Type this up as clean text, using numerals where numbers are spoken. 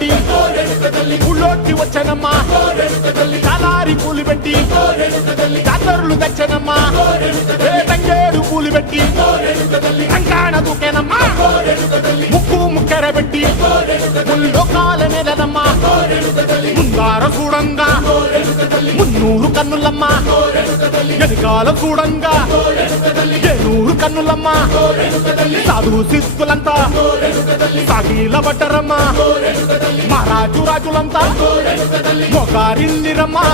పెట్టి ఊళ్ళోకి వచ్చనమ్మా చాలారి పూలు పెట్టి జాతరులు తెచ్చనమ్మా తంగేడు పూలు పెట్టి కంకాణ దూకేనమ్మా ముక్కు ముక్కెర పెట్టి ముల్లోకాల నెలనమ్మా ముందార చూడంగా మున్నూరు కన్నులమ్మా వెనకాల చూడంగా ఏనూరు కన్నులమ్మా సాధు శిస్తులంతా సాగిల పడ్డరమ్మా మహారాజు రాజులంతా మొగారిందిరమ్మా